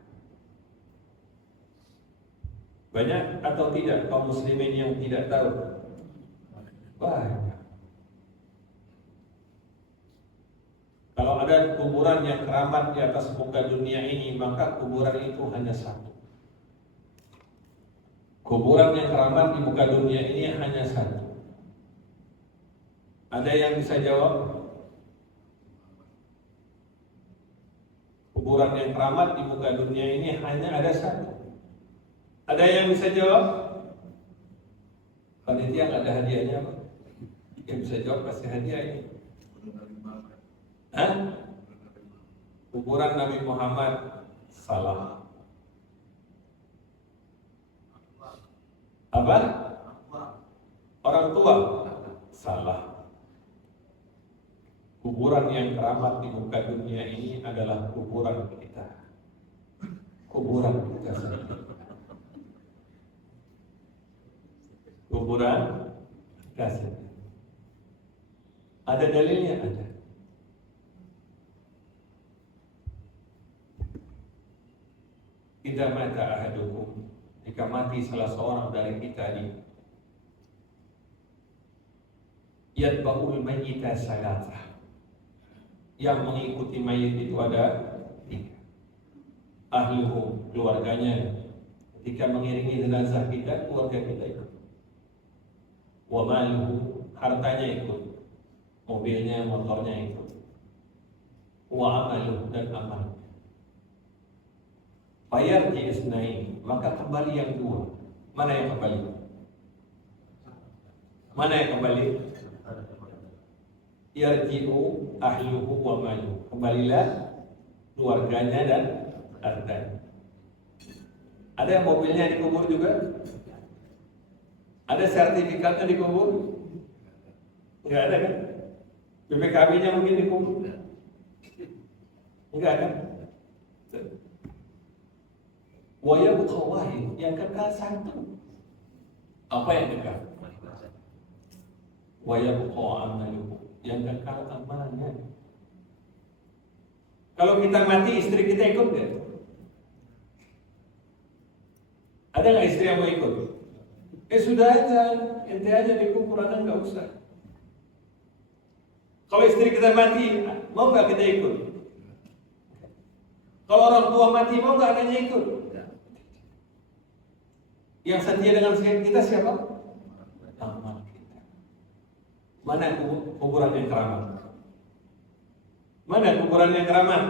Banyak atau tidak kaum muslimin yang tidak tahu? Banyak. Kalau ada kuburan yang keramat di atas muka dunia ini, maka kuburan itu hanya satu. Kuburan yang keramat di muka dunia ini hanya satu. Ada yang bisa jawab? Kuburan yang keramat di muka dunia ini hanya ada satu. Ada yang bisa jawab? Panitia nggak ada hadiahnya apa? Yang bisa jawab pasti hadiah ini. Hah? Kuburan Nabi Muhammad salah. Apa? Orang tua salah. Kuburan yang keramat di muka dunia ini adalah kuburan kita. Kuburan kita sendiri. Kuburan kita sendiri. Ada dalilnya? Ada. Idza mata ahadukum, jika mati salah seorang dari kita ini, yatba'ul mayyita salatah, yang mengikuti mayit itu ada 3. Ahluhu, keluarganya, ketika mengiringi jenazah kita, keluarga kita ikut. Wa maluhu, hartanya ikut, mobilnya, motornya ikut. Wa amaluhu, dan amalnya. Fayarji isnain, maka kembali yang 2. Mana yang kembali? Mana yang kembali? Yarji'u ahluhu wa maluhu, kembalilah keluarganya dan hartanya. Ada yang mobilnya dikubur juga? Ada sertifikatnya dikubur? Enggak ada kan? BPKB-nya mungkin dikubur? Enggak kan? Wa yabqa wahid, yang kekal satu. Apa yang kekal? Wa yabqa amaluhu, yang kekal amalnya. Kalau kita mati, istri kita ikut nggak? Ada nggak istri yang mau ikut? Sudah aja, ente aja dikubur, anak nggak usah. Kalau istri kita mati, mau nggak kita ikut? Kalau orang tua mati, mau nggak anaknya ikut? Yang setia dengan kita siapa? Amal kita. Mana kuburan yang keramat? Mana kuburan yang keramat?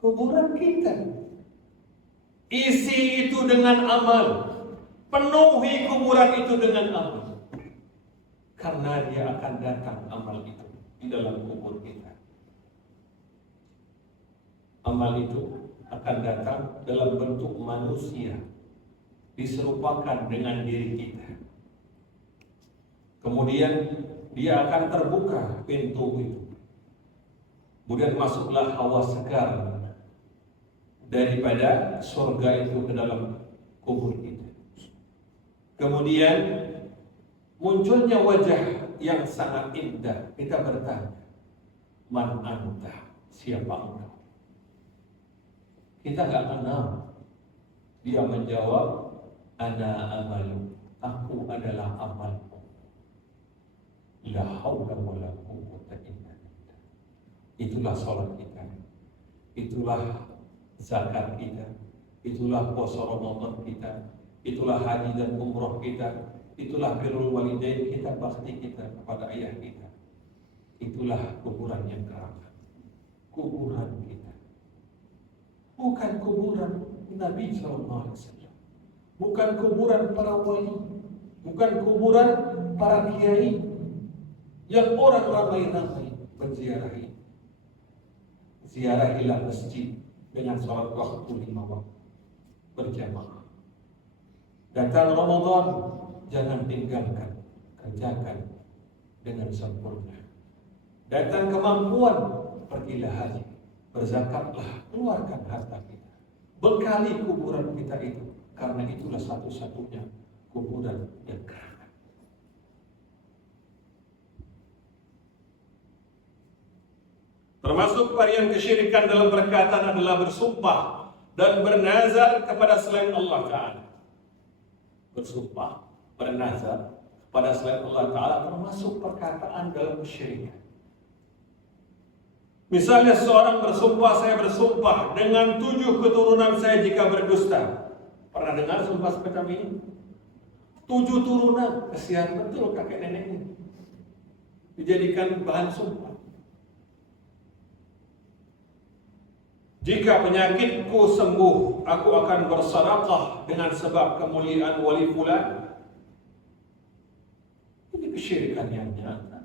Kuburan kita. Isi itu dengan amal. Penuhi kuburan itu dengan amal. Karena dia akan datang amal itu di dalam kubur kita. Amal itu akan datang dalam bentuk manusia, diserupakan dengan diri kita. Kemudian dia akan terbuka pintu itu. Kemudian masuklah hawa segar daripada surga itu ke dalam kubur kita. Kemudian munculnya wajah yang sangat indah. Kita bertanya, man anta? Siapa engkau? Kita nggak kenal. Dia menjawab, ana amalu, aku adalah amalku. La haula wala quwwata illa billah. Itulah salat kita, itulah zakat kita, itulah puasa Ramadan kita, itulah haji dan umroh kita, itulah birrul walidain kita, bakti kita kepada ayah kita. Itulah kuburan yang keramat, kuburan kita. Bukan kuburan Nabi SAW, bukan kuburan para wali, bukan kuburan para kiai yang orang ramai-ramai menziarahi. Ziarahilah masjid dengan sholat waktu 5 waktu berjamaah. Datang Ramadan, jangan tinggalkan, kerjakan dengan sempurna. Datang kemampuan, pergilah haji, berzakatlah, keluarkan harta kita, bekali kuburan kita itu, karena itulah satu-satunya kuburan yang keramat. Termasuk varian kesyirikan dalam perkataan adalah bersumpah dan bernazar kepada selain Allah Ta'ala. bersumpah, bernazar pada selain Allah Ta'ala termasuk perkataan dalam kesyirikan. Misalnya seorang bersumpah, saya bersumpah dengan 7 keturunan saya jika berdusta. Pernah dengar sumpah semacam ini? 7 turunan, kesian betul kakek neneknya dijadikan bahan sumpah. Jika penyakitku sembuh, aku akan bersedekah dengan sebab kemuliaan wali fulan. Ini kesyirikan yang nyata.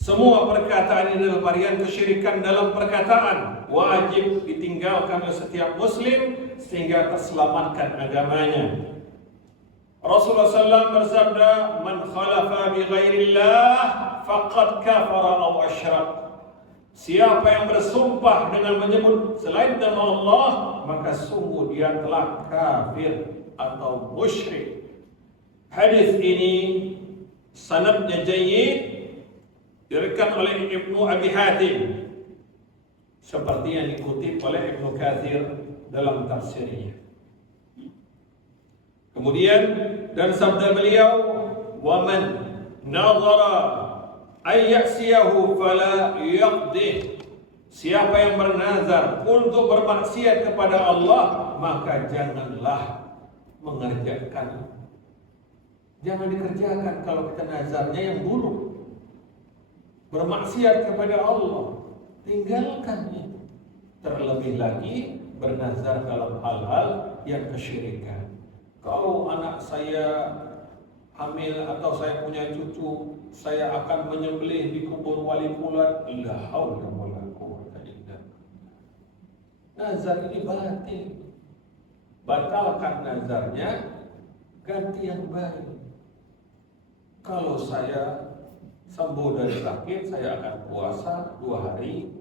Semua perkataan ini adalah varian kesyirikan dalam perkataan, wajib ditinggalkan oleh setiap muslim sehingga terselamatkan agamanya. Rasulullah SAW bersabda, "Man khalafa bi ghairillah faqad kafara aw asyrak." Siapa yang bersumpah dengan menyebut selain nama Allah, maka sungguh dia telah kafir atau musyrik. Hadis ini sanadnya jayyid, diriwayatkan oleh Ibnu Abi Hatim, seperti yang dikutip oleh Ibnu Katsir dalam tafsirnya. Kemudian dan sabda beliau, "Wa man nadhara ay ya'siyahu fala yaqdih." Siapa yang bernazar untuk bermaksiat kepada Allah, maka janganlah mengerjakan. Jangan dikerjakan kalau kita nazarnya yang buruk. Bermaksiat kepada Allah, tinggalkan itu. Terlebih lagi bernazar dalam hal-hal yang kesyirikan. Kalau anak saya hamil atau saya punya cucu, saya akan menyembelih di kubur wali fulan. La haula wala quwwata illa billah. Nazar ini batil. Batalkan nazarnya, ganti yang baik. Kalau saya sembuh dari sakit, saya akan puasa 2 hari.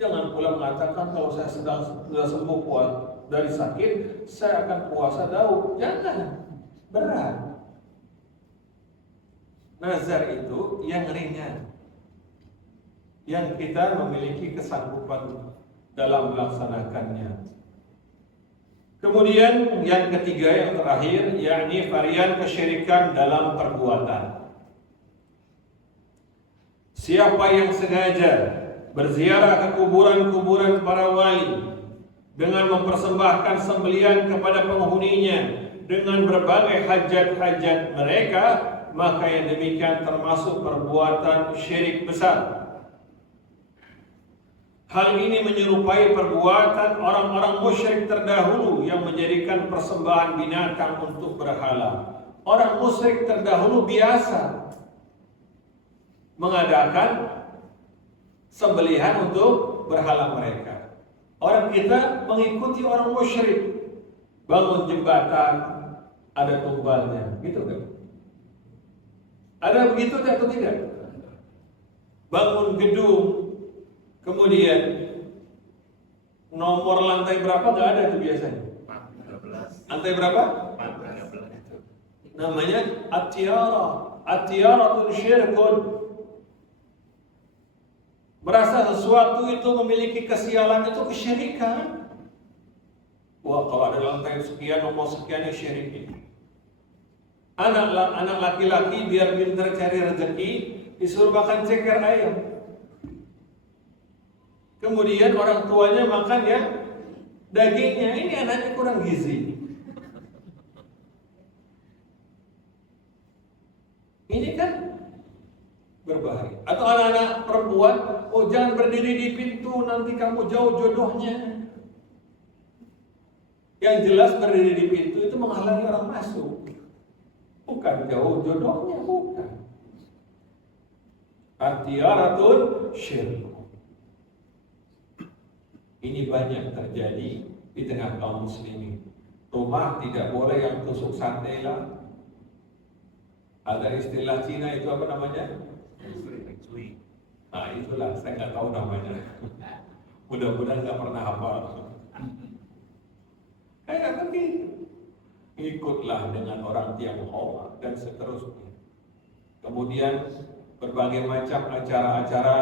Jangan pula mengatakan kalau saya sudah sembuh dari sakit, saya akan puasa Daud. Jangan, berat. Nazar itu yang ringan, yang kita memiliki kesanggupan dalam melaksanakannya. Kemudian yang ketiga, yang terakhir, yakni varian kesyirikan dalam perbuatan. Siapa yang sengaja berziarah ke kuburan-kuburan para wali dengan mempersembahkan sembelian kepada penghuninya dengan berbagai hajat-hajat mereka, maka yang demikian termasuk perbuatan syirik besar. Hal ini menyerupai perbuatan orang-orang musyrik terdahulu yang menjadikan persembahan binatang untuk berhala. Orang musyrik terdahulu biasa mengadakan sembelihan untuk berhala mereka. Orang kita mengikuti orang musyrik, bangun jembatan ada tumbalnya, gitu kan? Ada begitu atau tidak? Bangun gedung, kemudian nomor lantai berapa nggak ada itu biasanya. Lantai berapa? Namanya at-tiyara. At-tiyaratun syirkun. Merasa sesuatu itu memiliki kesialan, itu kesyirikan. Wah, kalau ada lantai sekian, nomor sekian, ya syirik. Anak laki-laki biar pintar cari rezeki, disuruh makan ceker ayam. Kemudian orang tuanya makan ya dagingnya. Ini anaknya kurang gizi. Ini kan berbahaya. Atau anak-anak perempuan, oh jangan berdiri di pintu, nanti kamu jauh jodohnya. Yang jelas berdiri di pintu itu menghalangi orang masuk, bukan jauh jodohnya, bukan. At-tiyaratun syirk. Ini banyak terjadi di tengah kaum muslimin. Rumah tidak boleh yang tusuk santela. Ada istilah Cina itu apa namanya? Nah itulah, saya nggak tahu namanya. Mudah-mudahan nggak pernah hafal. Kayak begitu. Ikutlah dengan orang Tionghoa dan seterusnya. Kemudian berbagai macam acara-acara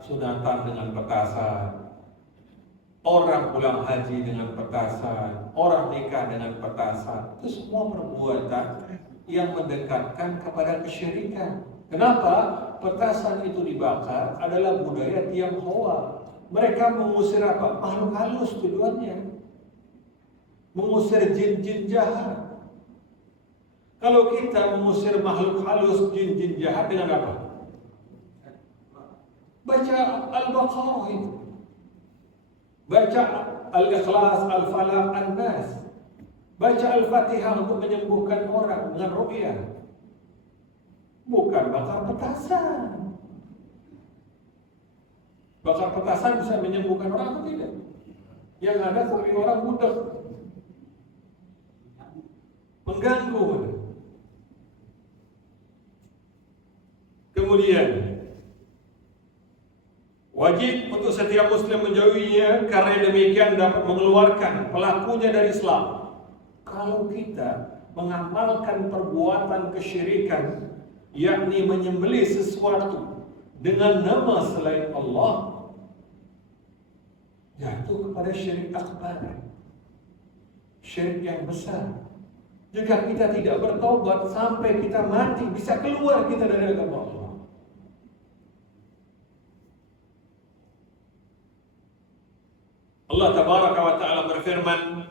sunatan dengan petasan. Orang pulang haji dengan petasan, orang nikah dengan petasan, itu semua perbuatan yang mendekatkan kepada kesyirikan. Kenapa? Petasan itu dibakar adalah budaya Tionghoa. Mereka mengusir apa? Makhluk halus tujuannya. Mengusir jin-jin jahat. Kalau kita mengusir makhluk halus, jin-jin jahat dengan apa? Baca Al-Baqarah itu. Baca Al-Ikhlas, Al-Falaq, An-Nas. Baca Al-Fatihah untuk menyembuhkan orang dengan ruqyah. Bukan bakar petasan. Bakar petasan bisa menyembuhkan orang atau tidak? Yang ada seperti orang budak. Mengganggu. Kemudian wajib untuk setiap muslim menjauhinya, karena demikian dapat mengeluarkan pelakunya dari Islam. Kalau kita mengamalkan perbuatan kesyirikan, yakni menyembelih sesuatu dengan nama selain Allah, jatuh kepada syirik akbar, syirik yang besar. Jika kita tidak bertobat sampai kita mati, bisa keluar kita dari agama Allah. Allah Tabaraka wa Ta'ala berfirman,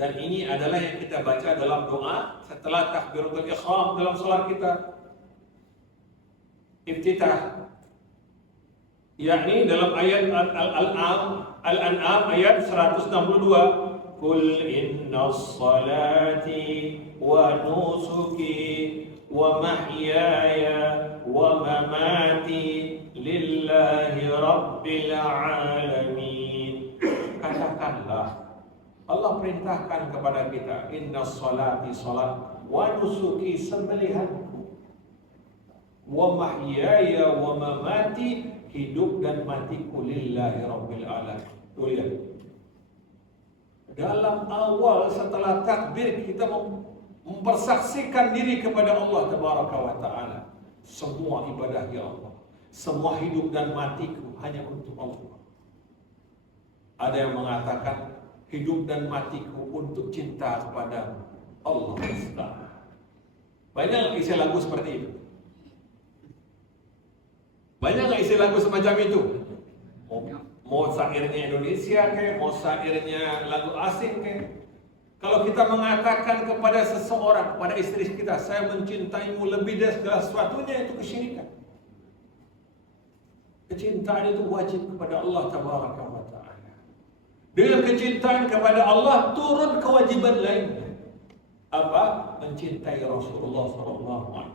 dan ini adalah yang kita baca dalam doa setelah takbiratul ihram dalam salat kita iftitah, yakni dalam ayat Al-An'am ayat 162, Qul inna salati wa nusuki wa mahyaya wa mamati lillahi rabbil alamin. Katakanlah, Allah perintahkan kepada kita, inna salati salat, wa nusuki sembelihanku, wa mahyaya wa mamati hidup dan matiku lillahi rabbil alamin. Tuh lihat. Dalam awal setelah takbir kita mempersaksikan diri kepada Allah Tabaraka wa Ta'ala. Semua ibadah ya Allah, semua hidup dan matiku hanya untuk Allah. Ada yang mengatakan hidup dan matiku untuk cinta kepada Allah Ta'ala. Banyak isi lagu seperti itu. Banyak nggak isi lagu semacam itu? Mau syairnya Indonesia kayak, mau syairnya lagu asing kayak. Kalau kita mengatakan kepada seseorang, kepada istri kita, saya mencintaimu lebih dari segala sesuatunya, itu kesyirikan. Kecintaan itu wajib kepada Allah Tabaraka wa Ta'ala. Dengan kecintaan kepada Allah turun kewajiban lainnya. Apa? Mencintai Rasulullah SAW.